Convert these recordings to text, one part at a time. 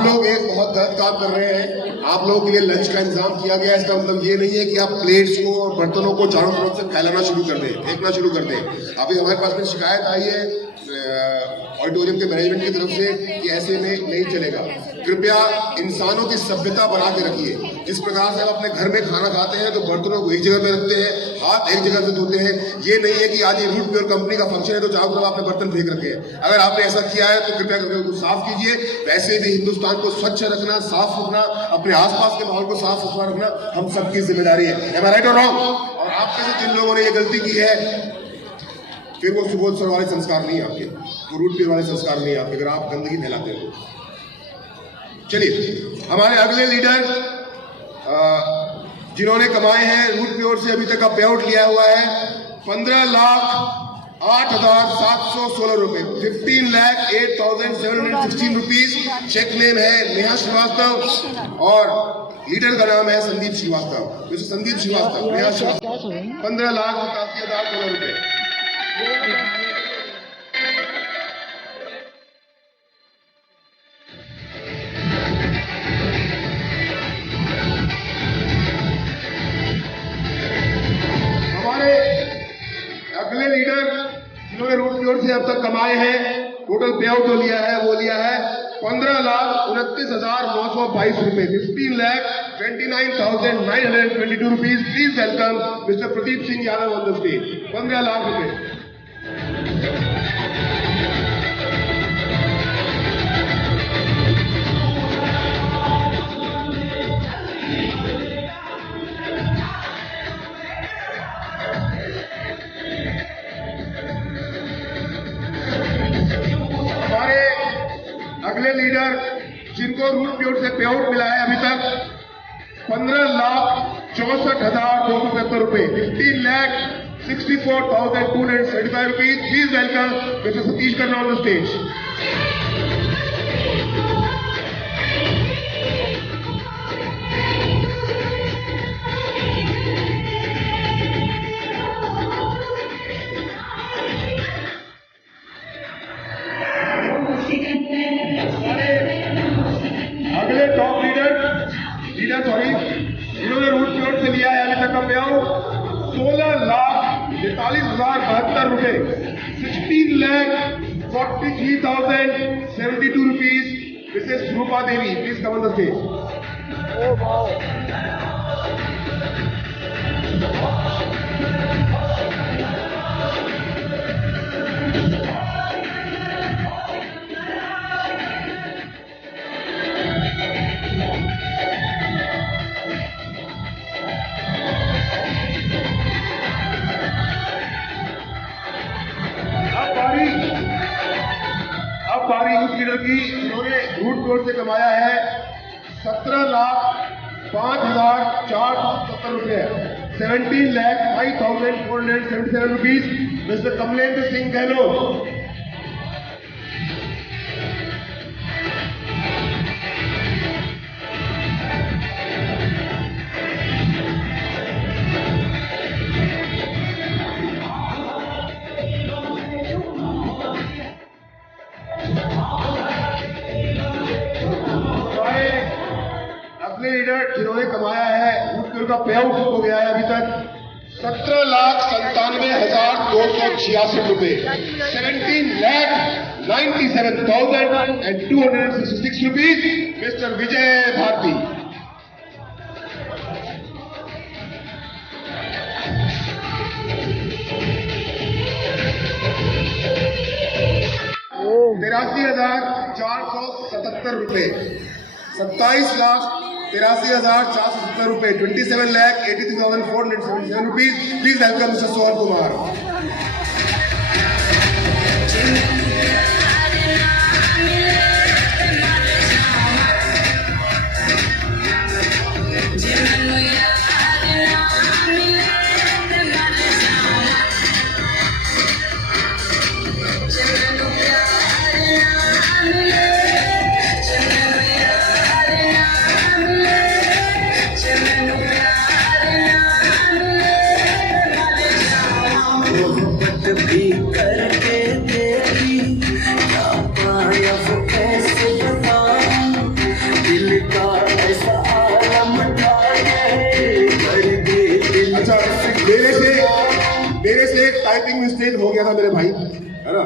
आप लोग एक बहुत गलत काम कर रहे हैं। आप लोगों के लिए लंच का इंतजाम किया गया है। इसका मतलब ये नहीं है कि आप प्लेट्स को और बर्तनों को चारों तरफ से फैलाना शुरू कर दें, फेंकना शुरू कर दें। अभी हमारे पास में शिकायत आई है ऑडिटोरियम के मैनेजमेंट की तरफ से कि ऐसे में नहीं चलेगा। कृपया इंसानों की सभ्यता बना के रखिए। जिस प्रकार से आप अपने घर में खाना खाते हैं तो बर्तनों को एक जगह पे रखते हैं, हाथ एक जगह से धोते हैं। ये नहीं है कि आज ये रूट प्योर कंपनी का फंक्शन है तो चारों तरफ आपने बर्तन फेंक रखे हैं। अगर आपने ऐसा किया है तो कृपया करके उसको साफ कीजिए। वैसे भी हिंदुस्तान को स्वच्छ रखना, साफ रखना, अपने आसपास के माहौल को साफ सुथरा रखना हम सबकी जिम्मेदारी है। Am I right or wrong? और आप में से जिन लोगों ने ये गलती की है, फिर वो सुबोध सर वाले संस्कार नहीं है आपके, वो रूट प्योर वाले संस्कार नहीं है आपके, अगर आप गंदगी फैलाते हो। चलिए, हमारे अगले लीडर जिन्होंने कमाए हैं रूट प्योर से अभी तक का पे आउट लिया हुआ है 15,08,716 रुपए, 15,08,716 रुपीज। चेक नेम है नेहा श्रीवास्तव और लीडर का नाम है संदीप श्रीवास्तव। मिस्टर संदीप श्रीवास्तव, नेहा श्रीवास्तव, 15,87,16 रुपए। अगले लीडर जिन्होंने रूट प्योर से अब तक कमाए हैं, टोटल पे आउट जो लिया है वो लिया है 15,29,922 रुपए, 15,29,922 rupees. Please welcome mister Pradeep Singh Yadav on the stage. 15 lakh रुपए। अगले लीडर जिनको रूट प्योर से पे आउट मिला है अभी तक 15,64,275 रुपए, 15,64,275 rupees. Please welcome mister Satish Khanna on the stage. अगले टॉप लीडर जिन्होंने रूट प्योर से लिया है अभी तक का पे आउट 16,43,072 रुपए, 16,43,072 rupees. Mrs Rupa Devi, please come on the stage. Root leader की जिन्होंने रूट प्योर से कमाया है 17,05,470 रुपए, 17,05,477 rupees. Mr Kamalendra Singh Gehlot. Leader जिन्होंने कमाया है रूट प्योर का पे आउट हो गया है अभी तक 17,97,266 रुपए, 17,97,266 रुपीज। मिस्टर विजय भारती। ₹83,477 रुपए, 27,83,470 रुपए, 27,83,477 rupees. Please welcome mister Sohan Kumar. Mistake हो गया था मेरे भाई, है ना।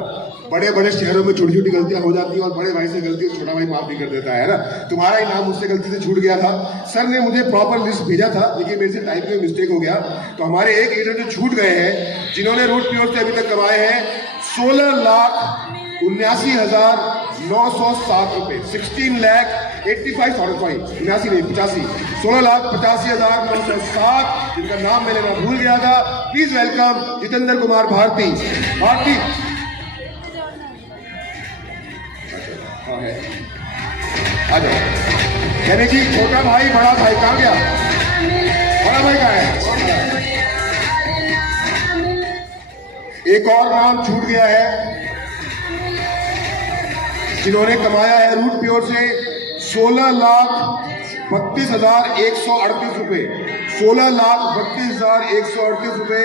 बड़े बड़े शहरों में छोटी छोटी गलतियां हो जाती हैं और बड़े भाई से गलती छोटा भाई माफ भी कर देता है ना। तुम्हारा ही नाम मुझसे गलती से छूट गया था। सर ने मुझे प्रॉपर लिस्ट भेजा था, लेकिन मेरे से टाइप में मिस्टेक हो गया। तो हमारे एक लीडर जो छूट गए हैं, जिन्होंने रूट प्योर से अभी तक कमाए हैं 16,79,907 रुपए, 16,85,907, जिनका नाम मैंने ना भूल गया था। Please welcome Jitendra Kumar Bharati. भारती हाँ है, आ जाओ। यानी कि छोटा भाई बड़ा भाई कहाँ गया? बड़ा भाई कहाँ है? एक और नाम छूट गया है, जिन्होंने कमाया है रूट प्योर से 16,32,138 रुपए, 16,32,138 रुपए।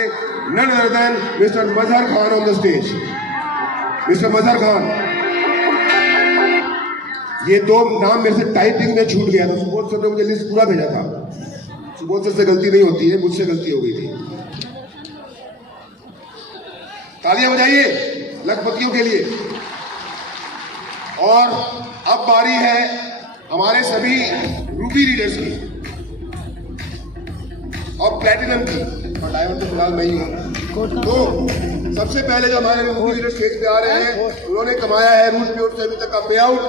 None other than mister Mazhar Khan on the stage. Mister Mazhar Khan, ये दो नाम मेरे से टाइपिंग में छूट गया था। सुबोध सर ने मुझे लिस्ट पूरा भेजा था। सुबोध सर से गलती नहीं होती है, मुझसे गलती हो गई थी। तालियां बजाइए लखपतियों के लिए। और अब बारी है हमारे सभी रूबी रीडर्स की और प्लैटिनम की, और डायमंड तो फिलहाल मैं ही हूं। तो सबसे पहले जो हमारे रूबी रीडर स्टेज पे आ रहे हैं, उन्होंने कमाया है रूट प्योर से अभी तक का पे आउट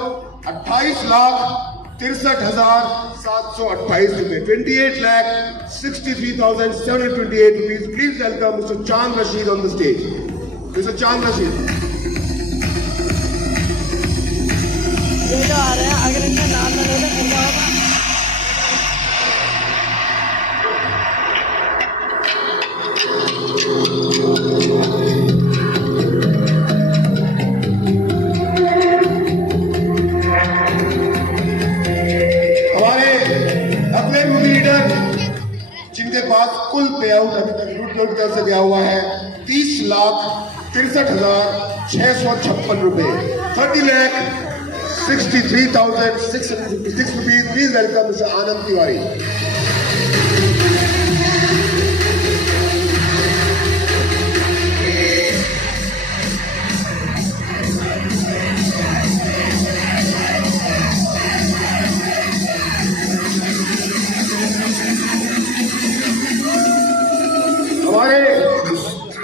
28,63,728 रुपए, 28,63,728 रुपीज। प्लीज वेलकम मिस्टर चांद Rashid on the stage. Mister चांद रशीद, ये जो आ रहे हैं, अगर इनका नाम ना ले तो क्या होगा? जिनके पास कुल पे आउट अभी तक रूट प्योर की तरफ से गया हुआ है 30,63,656 रुपए, 30,63,656 रुपीज। प्लीज वेलकम मिस्टर आनंद तिवारी।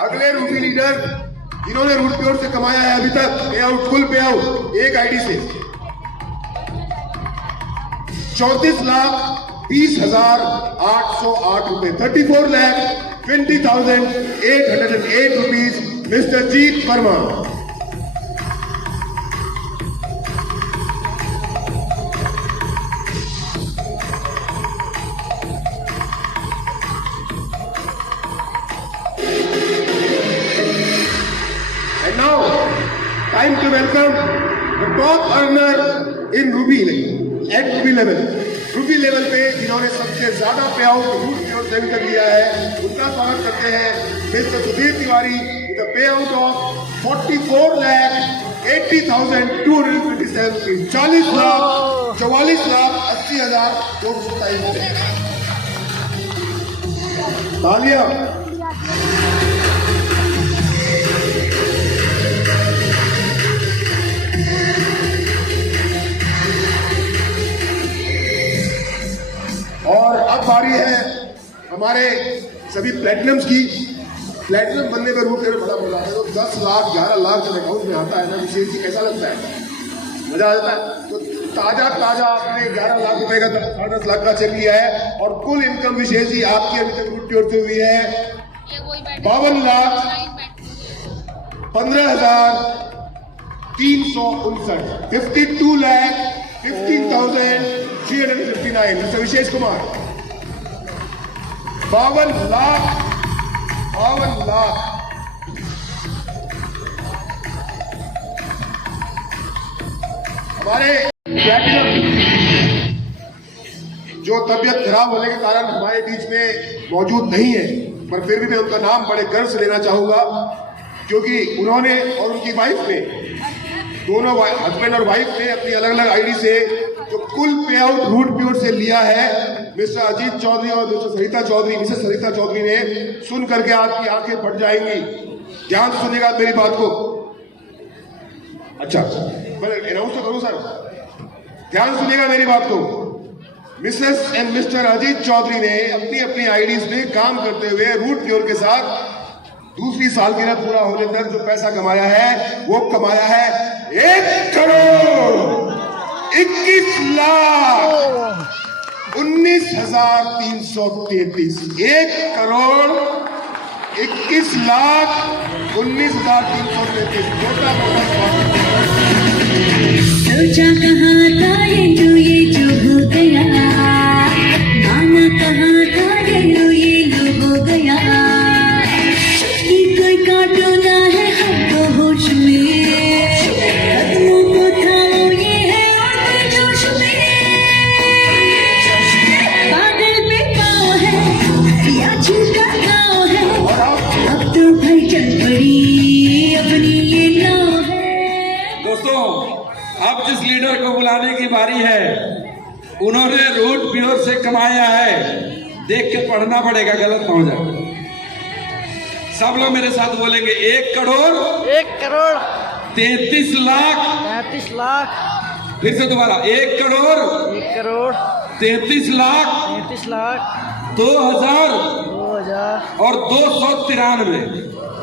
अगले रूबी लीडर जिन्होंने रूट प्योर से कमाया है अभी तक पे आउट, कुल पे आउट एक आईडी से 34,20,808 रुपए, 34,20,808 rupees. Mister Jeet Verma. Time to welcome the top earner in Ruby at Ruby level. Ruby level पे जिन्होंने सबसे ज्यादा पे आउट रूट प्योर से अभी तक लिया है, उनका स्वागत करते हैं mister Sudhir Tiwari with a पे आउट ऑफ 44,80,227 रुपीज, 40,44,80,227 रुपए। तालियां। और अब बारी है हमारे सभी प्लेटिनम्स की। प्लेटिनम बनने पर रूट बड़ा मजा आता है। तो 10 लाख 11 लाख जब अकाउंट में आता है ना, विशेष जी कैसा लगता है? मजा आ जाता है। तो ताजा आपने 11 लाख रुपए का 10 लाख का चेक लिया है और कुल इनकम विशेष जी आपकी अभी तक रूट प्योर से हुई है 52,15,359, 52,15,359। मिस्टर विशेष कुमार, 52 लाख। हमारे जो तबियत खराब होने के कारण हमारे बीच में मौजूद नहीं है, पर फिर भी मैं उनका नाम बड़े गर्व से लेना चाहूंगा, क्योंकि उन्होंने और उनकी वाइफ ने, दोनों हस्बैंड और वाइफ ने अपनी अलग अलग आईडी से जो कुल पे आउट रूट प्योर से लिया है, मिस्टर अजीत चौधरी और मिस्टर सरिता चौधरी, मिसेस सरिता चौधरी ने, सुन करके आपकी आंखें फट जाएंगी। ध्यान से सुनिएगा मेरी बात को। अच्छा मैं अनाउंस तो करूं सर, ध्यान से सुनिएगा मेरी बात को। Mrs and Mr Ajit Chaudhary ने अपनी अपनी आईडीज पे काम करते हुए रूट प्योर के साथ दूसरी सालगिरह पूरा होने तक जो पैसा कमाया है वो कमाया है 1 करोड़ 21 लाख 19,333। 1 करोड़ 21 लाख 19,333। सोचा कहाँ था ये जो हो गया, माना कहाँ था ये लो हो गया। कि कोई काटो ना है हमको होश में, कदमों को थामो ये है और जोश में। बादल पे पाँव है या झूठा गाँव है, अब तो भाई चल पड़ी अपनी ये नाव है। दोस्तों, अब जिस लीडर को बुलाने की बारी है, उन्होंने रूट प्योर से कमाया है, देख के पढ़ना पड़ेगा, गलत ना हो जाए। सब लोग मेरे साथ बोलेंगे 1 करोड़ 33 लाख 33 लाख फिर से दोबारा 1 करोड़ 1 करोड़ 33 लाख 33 लाख 2,000 2000 और 293।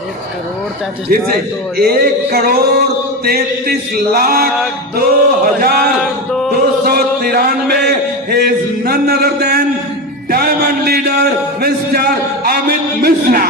1 करोड़ 33 फिर से lakh 1 crore 33 lakh 2,293 is none other than diamond leader Mr. Amit Mishra.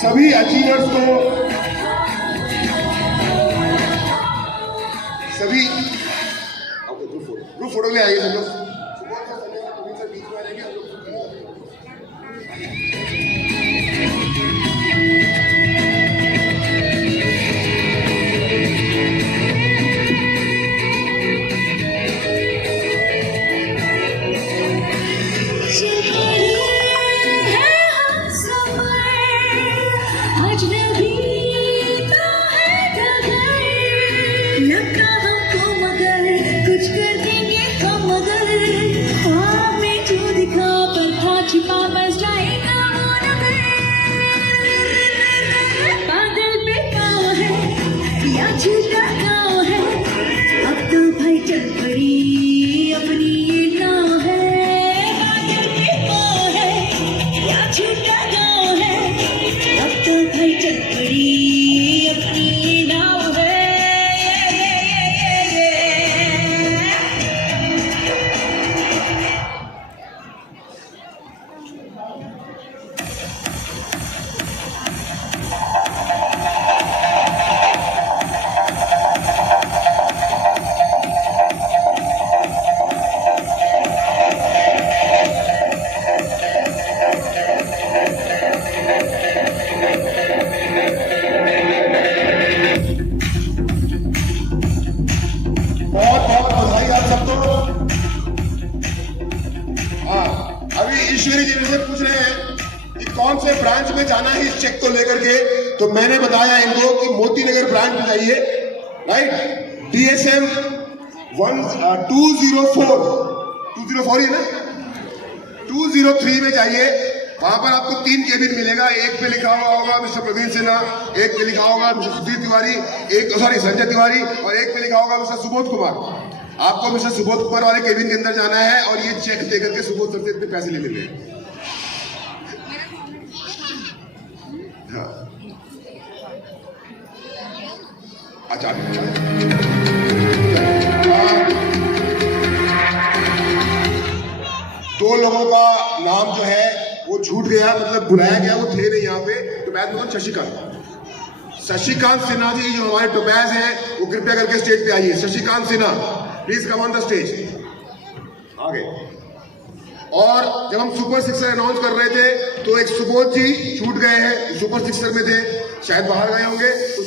सभी अचीवर्स को, सभी ग्रुप फोटो ले आइए सब लोग। बीच में आ जाएंगे हम लोग। झूठा गाँव है, अब तो भाई चल पड़ी अपनी ये नाव है। बादल पे पाँव है या झूठा गाँव है, अब तो भाई चल पड़ी अपनी ये नाव है। बहुत बहुत बधाई आप सबको। हाँ, अभी ईश्वरी जी मुझे पूछ रहे हैं कि कौन से ब्रांच में जाना है इस चेक को लेकर के, तो मैंने बताया इनको कि मोती नगर ब्रांच में जाइए, राइट। DSM 204 है ना, 203 में जाइए। वहां पर आपको 3 केबिन मिलेगा। एक पे लिखा हुआ होगा मिस्टर प्रवीण सिन्हा, एक पे लिखा होगा मिस्टर सुधीर तिवारी, संजय तिवारी, और एक पे लिखा होगा मिस्टर सुबोध कुमार। आपको मिस्टर सुबोध कुमार वाले केबिन के अंदर जाना है और ये चेक दे करके सुबोध सर से इतने पैसे ले लेने हैं। हाँ। अच्छा दो लोगों का नाम जो है वो छूट गया, मतलब बुलाया गया, वो थे नहीं यहाँ पे। तो मैं बोलूँ शशिकांत सिन्हा जी जो हमारे टोपैज हैं वो कृपया करके स्टेज पे आइए। Shashikant Sinha please come on the stage. आगे। और जब हम सुपर सिक्सर अनाउंस कर रहे थे तो एक सुबोध जी छूट गए हैं, सुपर सिक्सर में थे, शायद बाहर गए होंगे। तो